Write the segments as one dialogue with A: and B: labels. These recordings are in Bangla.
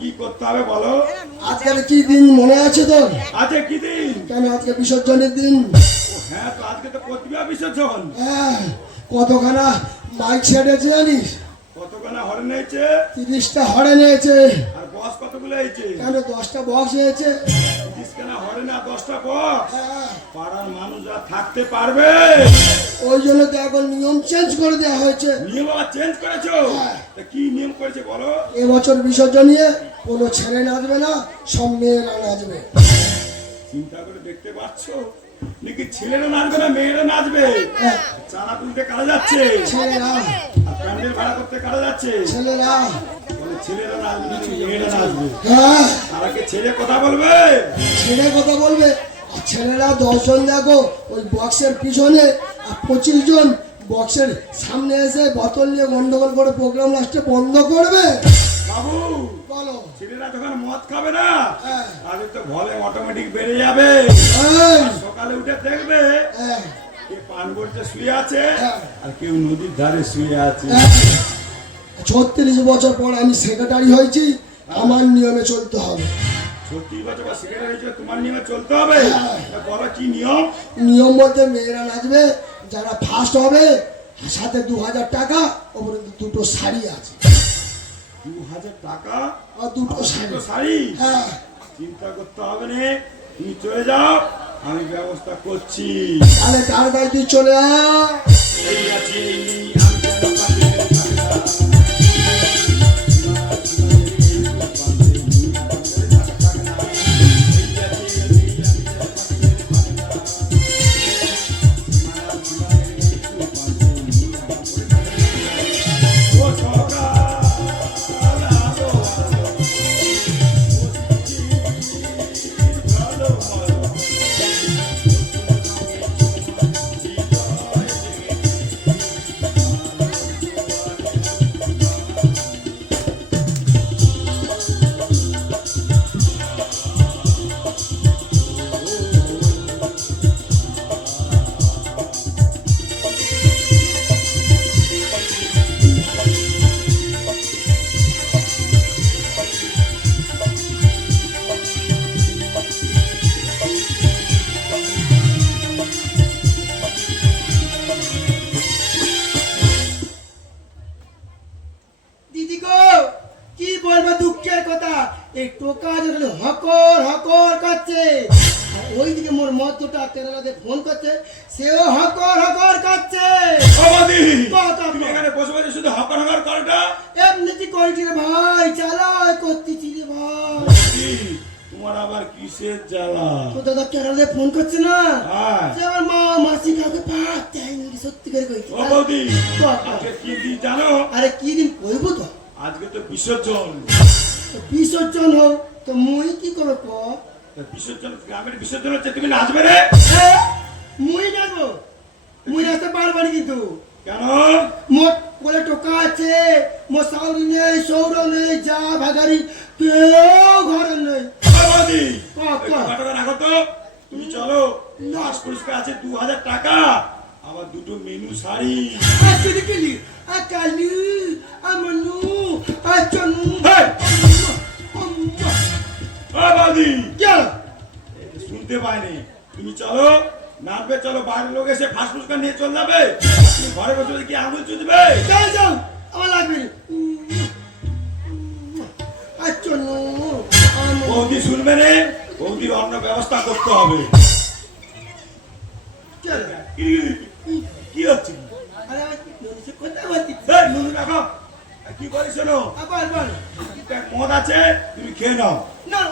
A: কি
B: করতে হবে বলো?
A: আজকের কি দিন মনে আছে তো
B: আজকে কি দিন?
A: কেন আজকে বিসর্জনের দিন?
B: হ্যাঁ তো আজকে তো প্রতিভা বিসর্জন।
A: হ্যাঁ কতখানা মাইক ছেড়েছে জানিস?
B: কতখানা হরে নিয়েছে
A: তিরিশটা হরে নিয়েছে
B: আর বক্স কতগুলো হয়েছে?
A: কেন দশটা বক্স হয়েছে?
B: তিরিশখানা হরে না দশটা
A: হ্যাঁ,
B: পাড়ার মানুষ আর থাকতে পারবে।
A: ওই জন্য তো এখন নিয়ম চেঞ্জ করে দেওয়া হয়েছে।
B: নিয়ম আবার চেঞ্জ করেছ?
A: হ্যাঁ।
B: তা কি নিয়ম করেছে বলো?
A: এবছর বিসর্জন নিয়ে কোনো ছেলে নাচবে না সব মেয়েরা নাচবে।
B: চিন্তা করে দেখতে পাচ্ছ? নাকি ছেলেরা নাচবে না মেয়েরা নাচবে?
A: হ্যাঁ,
B: চারা তুলতে কারা যাচ্ছে?
A: ছেলেরা।
B: আর প্যান্ডেল ভাড়া করতে কারা যাচ্ছে?
A: ছেলেরা। হ্যাঁ।
B: ছেলে কথা বলবে?
A: ছেলে কথা বলবে। আর ছেলেরা দশজন দেখো ওই বক্সের পিছনে আর পঁচিশ জন বক্সের সামনে এসে বোতল নিয়ে গন্ডগোল করে প্রোগ্রাম লাস্টে বন্ধ করবে।
B: বাবু
A: বলো।
B: ছেলেরা যখন মদ খাবে না
A: হ্যাঁ।
B: তাদের তো ভলে অটোমেটিক বেড়ে যাবে।
A: এই,
B: সকালে উঠে দেখবে
A: হ্যাঁ,
B: কে পান করতে শুয়ে আছে
A: হ্যাঁ।
B: আর কেউ নদীর ধারে শুয়ে আছে।
A: হ্যাঁ। ছত্রিশ বছর পর আমি সেক্রেটারি হয়েছি আমার নিয়মে চলতে হবে।
B: নিয়মে
A: হ্যাঁ।
B: নিয়ম?
A: নিয়ম বলতে মেয়েরা নাচবে যারা ফার্স্ট হবে সাথে দু হাজার টাকা ওপরে দুটো শাড়ি আছে।
B: দু হাজার টাকা?
A: আর দুটো শাড়ি।
B: শাড়ি?
A: হ্যাঁ।
B: চিন্তা করতে হবে না তুমি চলে যাও আমি ব্যবস্থা করছি।
A: তাহলে তার গাড়ি তুই চলে আয়।
C: হকর হকর করছে আর ওইদিকে মোর মদ্যটা কেরালাতে ফোন করছে সেও হকর হকর করছে
B: বাবাদি
C: কথা
B: তুমি এখানে বসে বসে শুধু হকর হকর করোটা?
C: এমনিতে করছি রে ভাই? চালাই করতেছি রে ভাই।
B: তোমার আবার কিসের জ্বালা?
C: তো দাদা কেরালাতে ফোন করছে না?
B: হ্যাঁ।
C: সে আমার মা মাসি কাউকে দেয়নি রে, সত্যি করে কইছি।
B: ও বৌদি। আজকে কি দিন জানো?
C: আরে কি দিন কইব তো?
B: আজকে তো বিসর্জন।
C: তো বিসর্জন হোক তো মুই কি করব?
B: বিসর্জন গ্রামের বিসর্জন হচ্ছে তুমি নাচবে রে?
C: মুই যাব মুই আসতে পারব না কিন্তু।
B: কেন?
C: মোট কোলে টোকা আছে মোর সাউরি নেই সৌর নেই যা ভাগারি কেউ ঘরে নেই।
B: ও বৌদি
C: ক, ক।
B: রাখো তো। তুমি চলো লাশ পুরস্কার আছে দু হাজার টাকা। আবার দুটো মেনু শাড়ি।
C: আচ্ছা কিলি আকালি আমনু আচনু
B: হেই!
C: চল
B: শুনতে পাইনি। তুমি চলো নাচবে চলো বাইরের লোক এসে ফাঁস ফুসকা নিয়ে চলে যাবে। তুমি ঘরে বসে কি আঙুল চুদবে
C: আমার লাগবে।
B: বৌদি শুনবে রে বৌদির অন্য ব্যবস্থা করতে হবে। কি- হচ্ছে?
C: কথা বলছি।
B: নুনু রাখো। কি শোনো? দেখ, মদ আছে তুমি খেয়ে নাও।
C: না।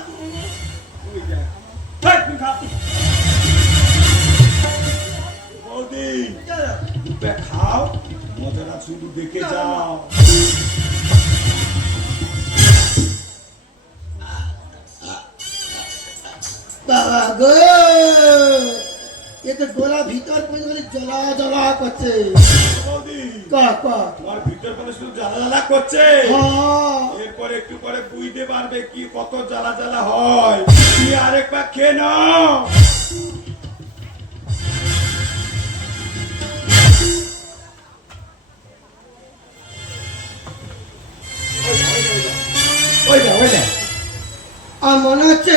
B: বৌদি খাও। মজাটা শুধু দেখে যাও।
C: বাবা গো! এ গোলা ভিতর পর্যন্ত জ্বলা জ্বলা করছে
B: একটু পরে বুঝতে পারবে কি কত জ্বালা জ্বালা হয় কি আরেকবার খেয়ে নাও
D: আর
C: মনে হচ্ছে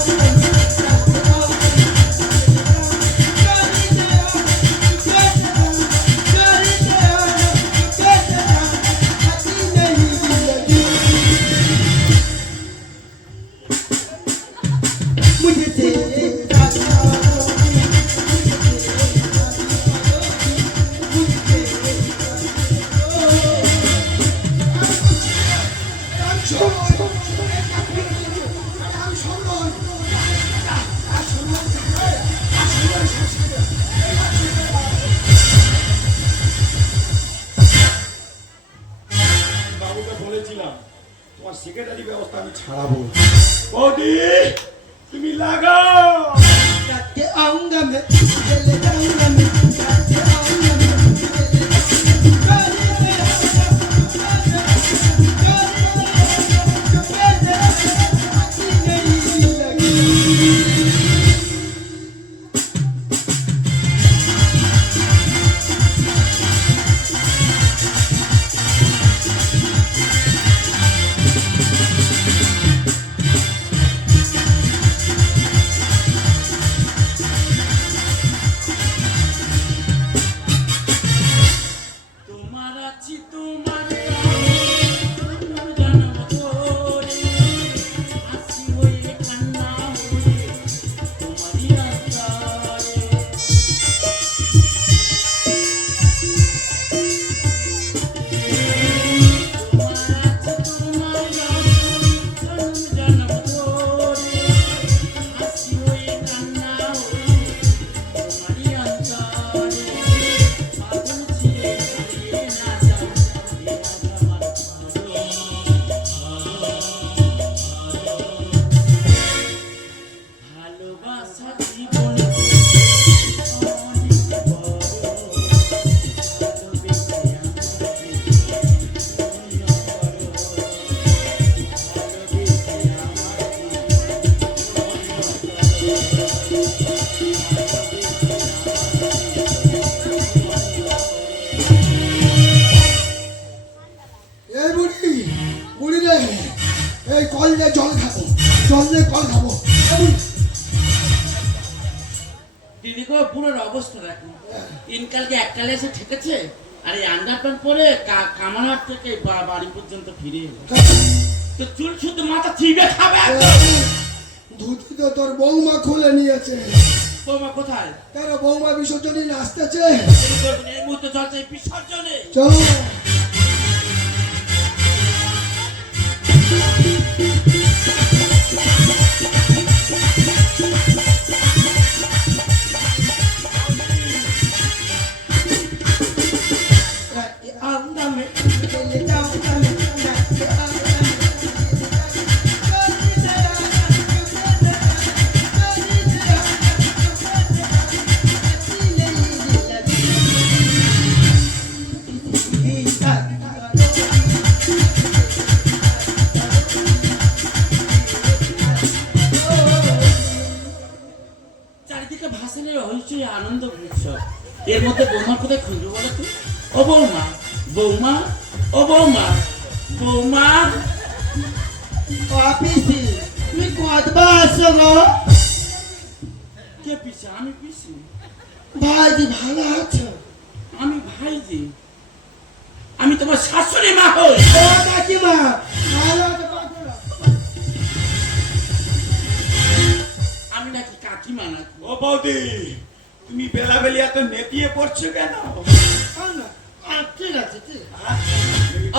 C: বৌমা
E: কোথায়?
C: কেন বৌমা বিসর্জনে নাচতেছে?
E: বিসর্জনে?
C: চলো।
E: ও বৌমা বৌমা ও বৌমা বৌমা
C: অফিসি তুমি কতবার আসছো গো
E: কে পিছে আমি পিছি
C: ভাইজি ভালো আছো
E: আমি ভাইজি আমি তোমার শাশুড়ি মা হই
C: ও কাকিমা ভালো
E: আমি নাকি কাকিমা নাকি
B: ও বৌদি তুমি বেলা বেলি এত নেপিয়ে পড়ছো কেন
C: না, ঠিক আছে ঠিক?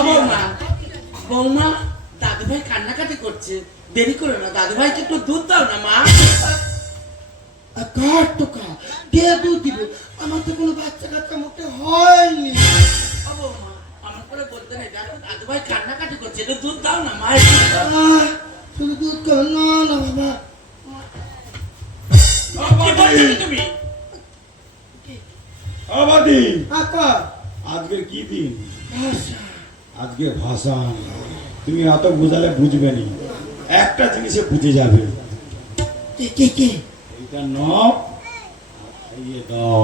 E: বৌমা বৌমা দাদু কান্নাকাটি করছে। দেরি করো না দাদু একটু দুধ দাও না মা।
C: কার টোকা? কে দুধ দিবে? আমার তো কোনো বাচ্চা কাচ্চা মুখে হয়নি
E: বৌমা আমার করে বলতে নেই। দেখো দাদু কান্নাকাটি করছে। একটু দুধ দাও না মা
C: শুধু দুধ না না বাবা।
E: কি বলছো
B: আজকে কি দিন? আজকে ভাষা। তুমি অত বুঝালে বুঝবে নি। একটা জিনিসে বুঝে যাবে।
C: কে কে কে?
B: এইটা নব খাইয়ে দাও।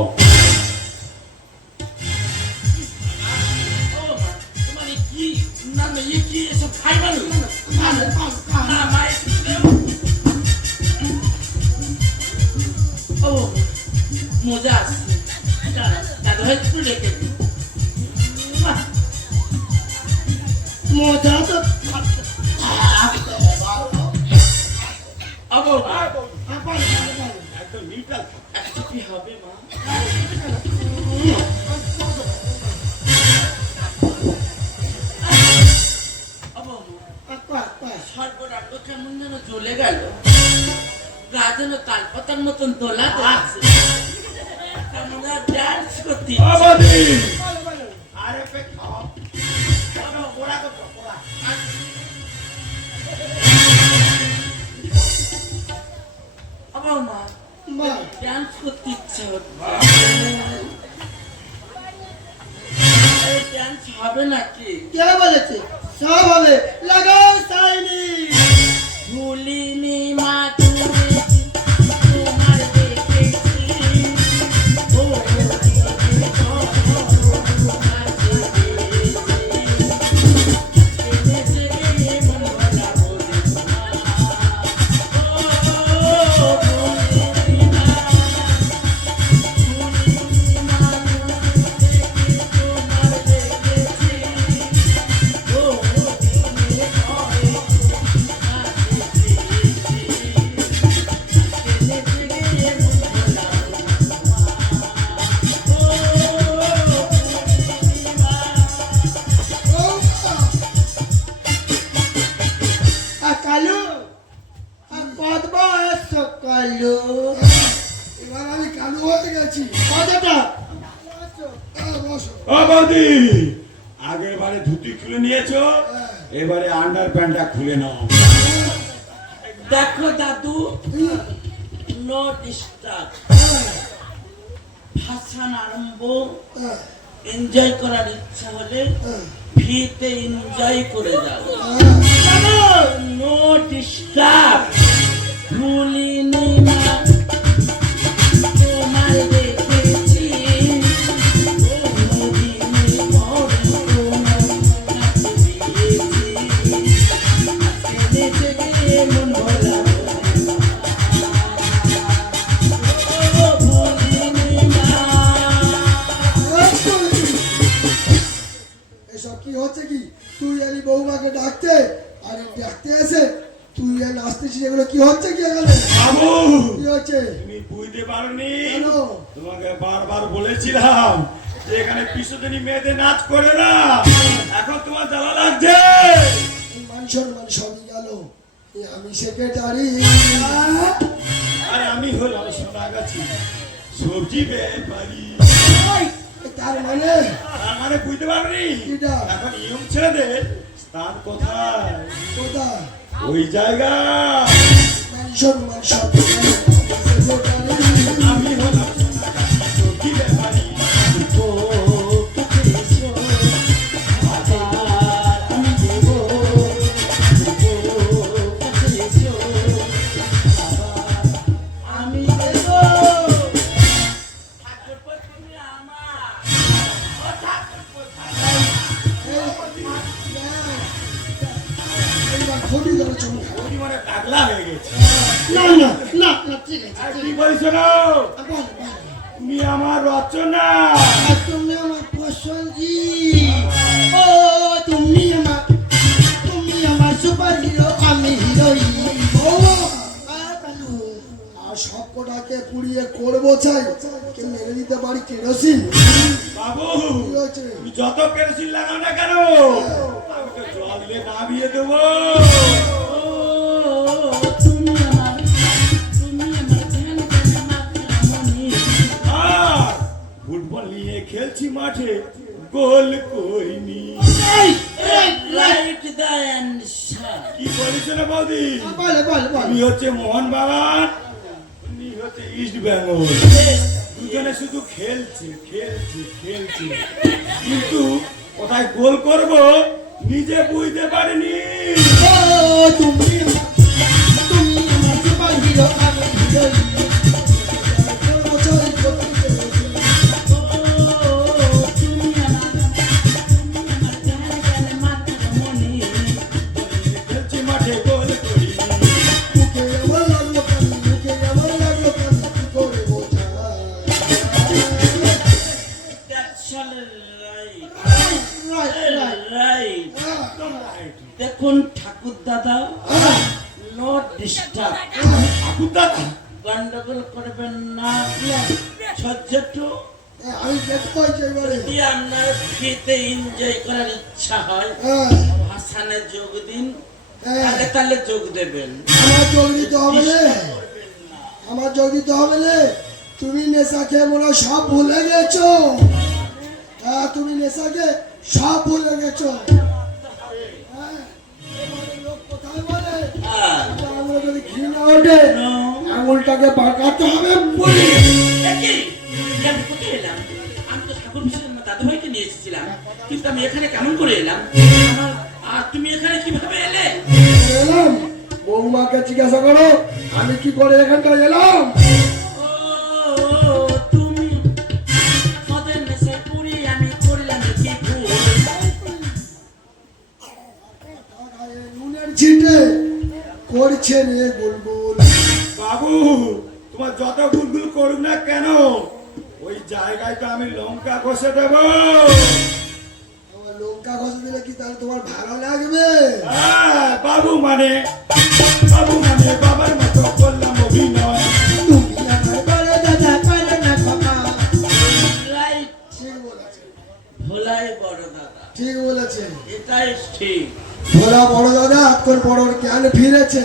E: ও মা তোমার এই কি না মজা
C: তো
E: কেমন যেন জ্বলে গেল যেন তালপাতার মতন দোলা দিচ্ছে কেমন ডান্স করতে
B: আরে পে খাও তো ওরা
E: আমার মা
C: মা
E: ডান্স করতে ইচ্ছে ডান্স হবে নাকি?
C: কে বলেছে? সব হবে। লাগাও সাইনি।
E: ভুলিনি মা
B: আগের বারে ধুতি খুলে নিয়েছো? এবারে আন্ডার প্যান্টটা খুলে নাও।
E: দেখো দাদু নো ডিস্টার্ব ভাষণ আরম্ভ। এনজয় করার ইচ্ছা হলে ফ্রিতে এনজয় করে যাও। নো ডিস্টার্ব ভুলিনি মা।
A: বৌমাকে ডাকতে আর ডাকতে এসে তুই আর নাচতেছিস এগুলো কি হচ্ছে কি এখানে?
B: বাবু!
A: কি হচ্ছে?
B: তুমি বুঝতে পারোনি? তোমাকে বারবার বলেছিলাম যে এখানে বিশ্বজনী মেয়েদের নাচ করে না। এখন তোমার জ্বালা লাগছে।
A: মান সম্মান সবই গেল। আমি সেক্রেটারি।
B: আর আমি হলাম সোনাগাছি সবজি ব্যাপারি।
A: তার মানে?
B: তার মানে বুঝতে পারোনি? এখন ইয়ং ছেলেদের স্থান কোথায়
A: কোথায়?
B: ওই জায়গা
A: মান সম্মান
B: ফুটবল নিয়ে খেলছি মাঠে গোল
E: অ্যান্সার
B: কি বলিস না বৌদি?
C: বল বল বল
B: তুমি হচ্ছে মোহন বাগান উনি হচ্ছে ইস্ট বেঙ্গল দুজনে শুধু খেলছে খেলছে খেলছে। কিন্তু কোথায় গোল করব নিজে বুঝতে পারিনি।
C: তুমি আমার তুমি আমার
E: দেখুন ঠাকুর দাদা নো ডিস্টার্ব
B: ঠাকুর দাদা
E: গন্ডগোল করবেন না সহ্য টু
A: আমি দেখতে
E: যদি আপনার ফ্রিতে এনজয় করার ইচ্ছা হয়
A: হ্যাঁ।
E: যোগ দিন
A: হ্যাঁ।
E: তাহলে তাহলে যোগ দেবেন।
A: আমার যোগ দিতে হবে রে। আমার যোগ দিতে হবে রে। তুমি নেশা খেয়ে মনে সব ভুলে গেছো। হ্যাঁ তুমি নেশাকে সব ভুলে গেছো। আঙুলে যদি ঘি না ওঠে আঙুলটাকে বাঁকাতে হবে বলি
E: দাদুভাইকে নিয়ে এসেছিলাম। কিন্তু আমি এখানে কেমন করে এলাম? আর তুমি এখানে কীভাবে এলে?
A: এলাম? বৌমাকে জিজ্ঞাসা করো আমি কি করে এখানটায় এলাম? করছে রে বুলবুল।
B: বাবু তোমার যত গুলগুল করুক না কেন ওই জায়গায় তো আমি লঙ্কা কষে দেবো।
A: লঙ্কা ঘষে দিলে কি তাহলে তোমার ভালো লাগবে?
B: হ্যাঁ, বাবু মানে বাবু মানে বাবার মতো করলাম অভিনয়।
A: ঠিক বলেছে
E: ভোলাই বড় দাদা।
A: ঠিক বলেছে
E: এটাই ঠিক।
A: ভোলা বড় দাদা এখন বড় জ্ঞান ফিরেছে।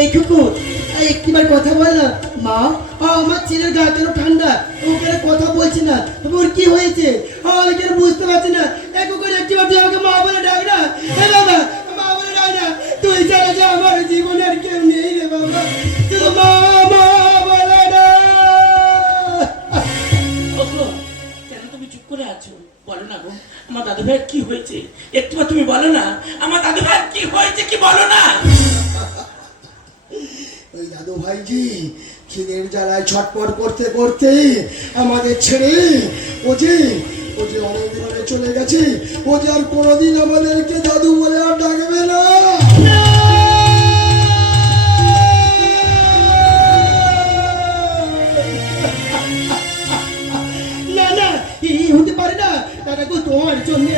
C: এই একটিবার কথা বল না মা আমার ছেলের গা কেন ঠান্ডা? ও কেন কথা বলছে না? ওর কি হয়েছে? আমি কেন বুঝতে পারছি না? এই কুকুর একটিবার তুই আমাকে মা বলে ডাক না। এ বাবা, মা বলে ডাক না। তুই ছাড়া যে আমার জীবনে কেউ নেই রে বাবা। শুধু মা
E: তুমি করে বলো না আমার দাদুভাইয়ের কি হয়েছে? একটিবার তুমি বলো না। আমার দাদুভাইয়ের কি হয়েছে কি বলো না?
A: দাদু ভাইজি খিদের জ্বালায় ছটপট করতে করতে আমাদের ছেড়ে ও যে ও যে অনেক দিনে চলে গেছে, ও যে আর কোনোদিন আমাদেরকে দাদু বলে আর ডাকবে না।
C: না না হতে পারে না। দাদা গো তোমার জন্য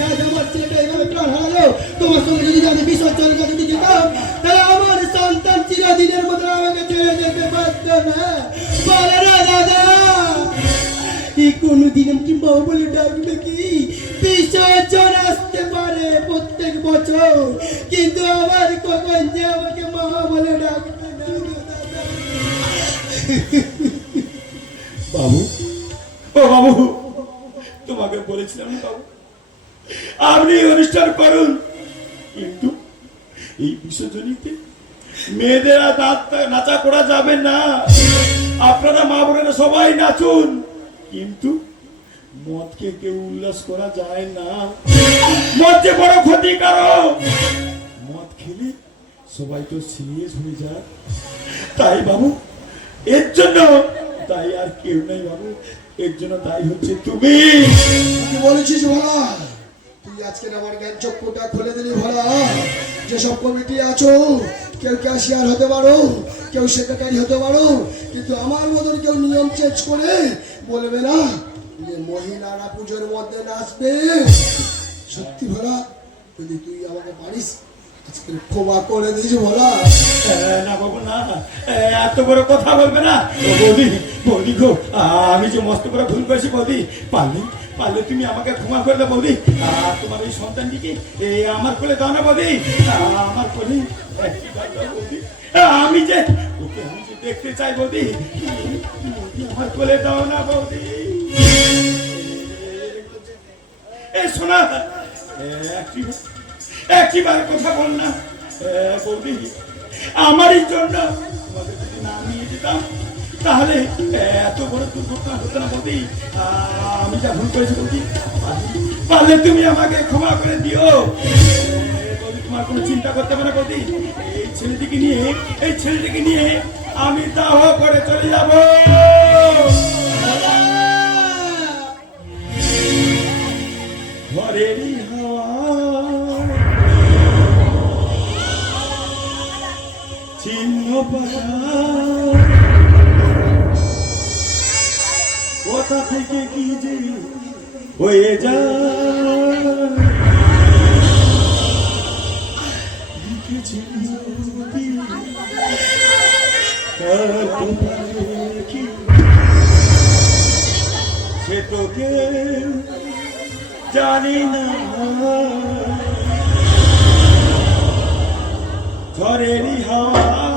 C: কোনোদিন কি মা বলে ডাকবে কি বিসর্জন আসতে পারে প্রত্যেক বছর, কিন্তু আবার কখন যে আমাকে মা বলে ডাকবে।
B: বাবু, ও বাবু, তোমাকে বলেছিলাম বাবু, আপনি অনুষ্ঠান করুন। কিন্তু এই বিসর্জনীতে মেয়েদের নাচা করা যাবে না। আপনারা মা বোনেরা সবাই নাচুন। কিন্তু মদকে কেউ উল্লাস করা যায় না। মদ যে বড় ক্ষতিকারক মদ খেলে সবাই তো সিরিয়াস হয়ে যায়। তাই বাবু, এর জন্য তাই আর কেউ নাই বাবু। এর জন্য তাই হচ্ছে তুমি।
A: কি বলেছিস ভোলা তুই আজকে আমার জ্ঞান চক্ষুটা খুলে দিলি ভোলা যেসব কমিটি আছো, কেউ ক্যাশিয়ার হতে পারো, কেউ সেক্রেটারি হতে পারো, কিন্তু আমার মতন কেউ নিয়ম চেঞ্জ করে বলবে না। যে মহিলারা পুজোর মধ্যে নাচবে। সত্যি যদি তুই আমাকে পারিস
B: আমি যে মস্ত করে ভুল করেছি বৌদি তুমি আমাকে ক্ষমা বৌদি। আর তোমার এই আমার কোলে দাও না বৌদি। আমার কোলে আমি যে দেখতে চাই বৌদি, আমার কোলে দাও না বৌদি। এ একটিবার কথা বল না। বৌদি, আমারই জন্য তোমাকে যেতাম, তাহলে এত বড় দুর্ঘটনা হতো না, বৌদি। আমি যা ভুল করেছি, বৌদি, পারলে- তুমি আমাকে ক্ষমা করে দিও। তোমার কোনো চিন্তা করতে পারে বৌদি। এই ছেলেটিকে নিয়ে, এই ছেলেটিকে নিয়ে আমি দাহ করে চলে যাব। ঘরেরই হাওয়া। চিহ্ন পাতা কোথা থেকে কি যে হয়ে যায়? সে তোকে জানি না। ঝড়েরই হাওয়া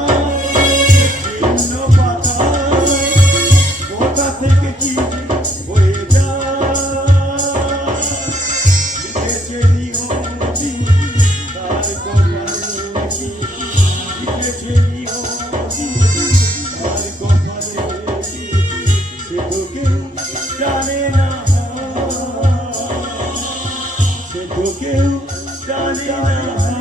B: কেউ জানে না